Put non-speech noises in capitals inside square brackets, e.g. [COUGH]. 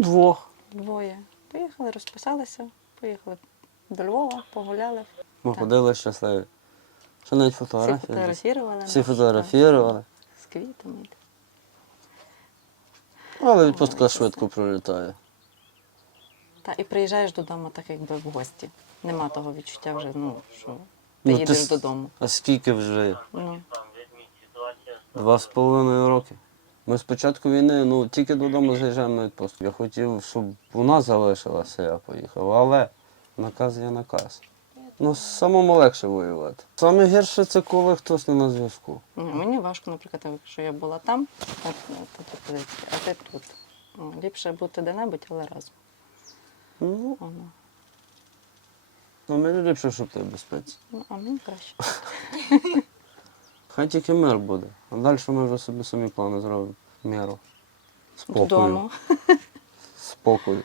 двох. Двоє. Поїхали, розписалися, поїхали до Львова, погуляли. Ми Так. ходили щасливі. Що навіть Всі фотографії. десь. фотографували. Всі нас, фотографували. так, З квітами. Але відпустка швидко пролітає. Та і приїжджаєш додому, так якби в гості. Нема того відчуття вже, ну, що ти Ну, ти їдеш с- додому. А скільки вже? Ну, Два з половиною роки. Ми з початку війни ну, тільки додому заїжджаємо на відпустку. Я хотів, щоб вона залишилася, я поїхав, але наказ є наказ. Ну, самому легше воювати. Саме гірше це коли хтось не на зв'язку. ні, мені важко, наприклад, якщо я була там, позиції, а ти тут. Ну, ліпше бути де-небудь, але разом. Ну, Воно. ну мені ліпше, щоб ти безпеці. Ну, а мені краще. [LAUGHS] Хай тільки мир буде. А далі ми вже собі самі плани зробимо. Міру. Спокою. Додому. Спокою.